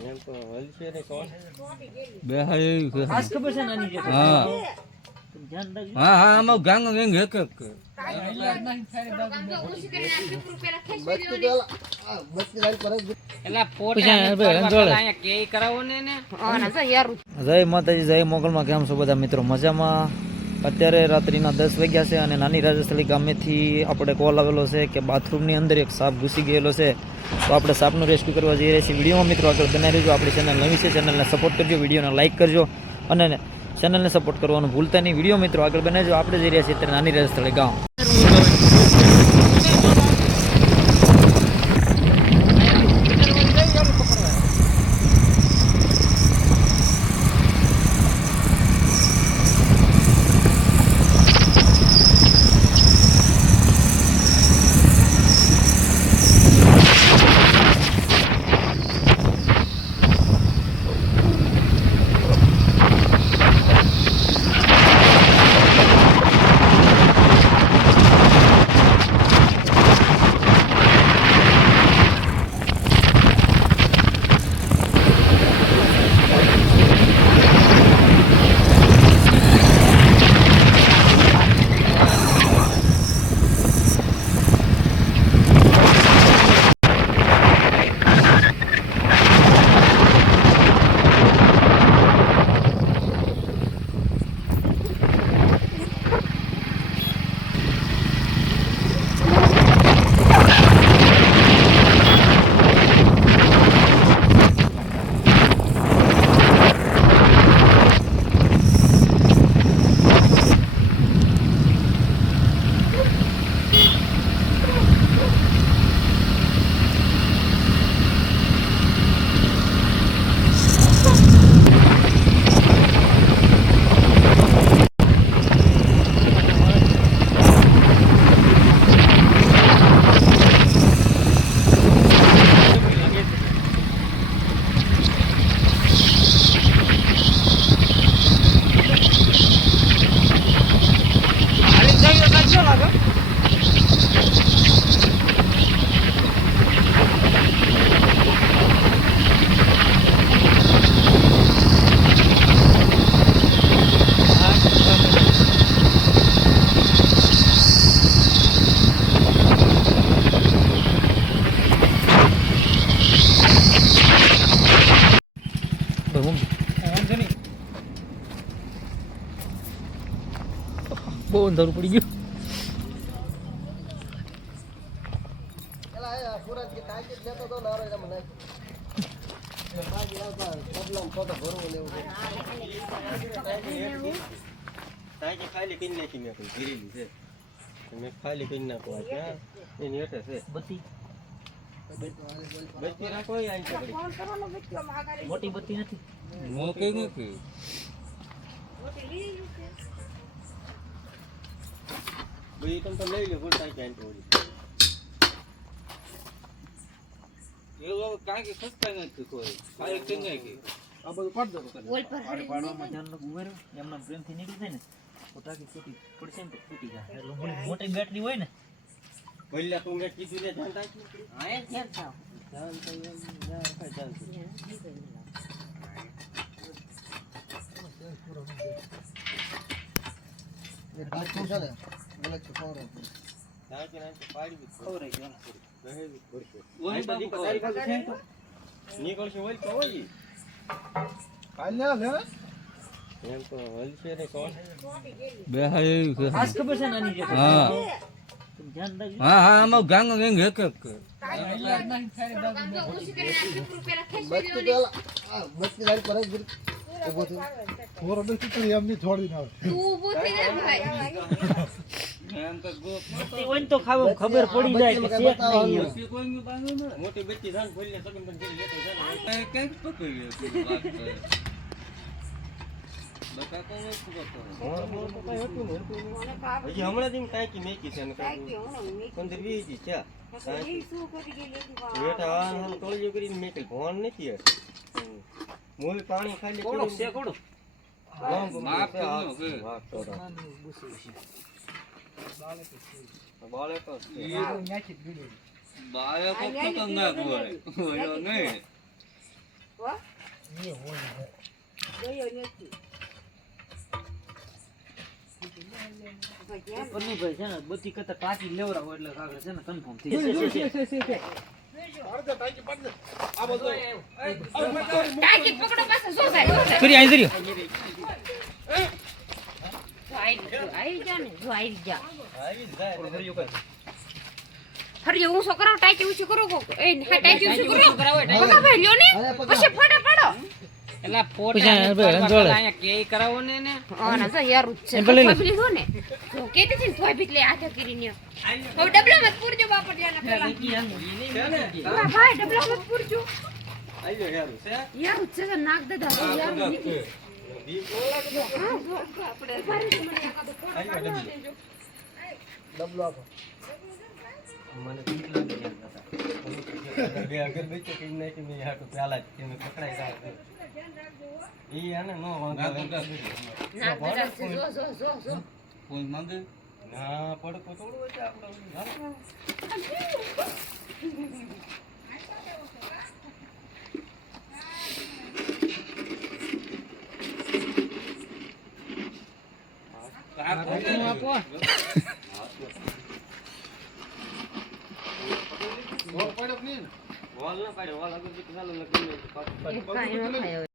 એમ તો હલશે ને કોણ બે હાય આજ ખબર છે નાની જે હા ધ્યાન રાખજો હા હા આમાં ગાંગ વેંગ એક એક એલા ફોટા અહીંયા કે કરાવો ને જય માતાજી જય મોગલમાં કેમ છો બધા મિત્રો મજામાં અત્યારે રાત્રિના 10 વાગ્યા છે અને નાની રાજસ્થળી ગામેથી આપણે કોલ આવેલો છે કે બાથરૂમની અંદર એક સાપ ઘૂસી ગયેલો છે તો આપણે સાપનું રેસ્ક્યુ કરવા જઈ રહ્યા છીએ વિડીયોમાં મિત્રો આગળ બનાવી રહેજો આપણી ચેનલ નવી છે ચેનલને સપોર્ટ કરજો વિડીયોને લાઇક કરજો અને ચેનલને સપોર્ટ કરવાનું ભૂલતા નહીં વિડીયો મિત્રો આગળ બનાવજો આપણે જઈ રહ્યા છીએ અત્યારે નાની રાજસ્થળી ગામ બહુ અંધારું પડી ગયું ખાલી કરી નાખી મેં કોઈ ગીરેલી છે મેં ખાલી કરી નાખો ક્યાં એની હેઠે છે બત્તી બચ્ચી રાખો મોટી બત્તી નથી મોકે નથી ભાઈ તમે તો લઈ લો ગુડતા ક્યાં થોડી એવું કાંઈ કે સસ્તા નથી કોઈ ખાલી કઈ નાખી આ બધું પાડ દો પાડવામાં ધ્યાન રાખવું ઉમેરો એમના પ્રેમથી નીકળી જાય ને તો ટાંકી તૂટી પડશે ને તો તૂટી જાય એટલે મોટી બેટરી હોય ને પહેલા તું મેં કીધું ને ધ્યાન રાખી હા એ ધ્યાન થાવ ધ્યાન તો નીકળશે હોય તો હોય એમ તો હલશે ને કોણ બે હાય આજ ખબર છે નાની જે હા ધ્યાન રાખજો હા હા આમાં ગાંગ વેંગ એક એક બત્તી હોય ને તો ખાવા ખબર પડી જાય કે શેક નહીં મોટી બચ્ચી જાન ખોલીને સગન બંધ કરી લેતો જાન કઈક પકડ્યો હજી હમણાં થી ટાંકી મેકી છે 15-20 છે ટોળિયો કરીને મેકેલ ભણ નથી મૂળ પાણી ખાલી બાળકો બાળકો ખતરનાક હોય નહીં પન્નુભાઈ છે ને બધી કરતા ટાંકી લેવડાવો એટલે આગળ છે ને કન્ફર્મ થઈ જશે. ટાંકી પકડો પાછો શું થાય ફરી આવી જરી આવી જા ને જો આવી જા આવી જ જાય ફરી ઊંચો કરો ટાંકી ઊંચી કરો કો એ હા ટાંકી ઊંચી કરો પગા ભાઈ લ્યો ને પછી ફોટા પાડો એલા પછી અહીંયા કે કરાવો ને ના તો યાર છે ભલે લે. ફોબલી હો ને તો કેતી હતી ને તોય ભીતલે હાથે કરીને હવે ડબલામાં જ પૂરજો બાપડિયાના પેલા હા ભાઈ ડબલામાં જ પૂરજો આવ્યો યારું છે યાર છે તો નાક દાદા યાર નીકળી બી બોલા કે હા જો આપણે મારી મને કાતો ફોટો પાડવા દેજો મને બીક લાગી ગયા બે અગરબત્તી કઈ નાખી મેં હાટુ પેલા જ તેને પકડાઈ જાય ઈ આને નો વાંધો નાક દાદા છે જો જો જો જો કોઈ માંગે ના પડકો થોડું હોય છે આપણો આપો વોલ ના પાડ્યો વોલ અગરબત્તી ચાલુ લખી એ કાઈ ન થાય હવે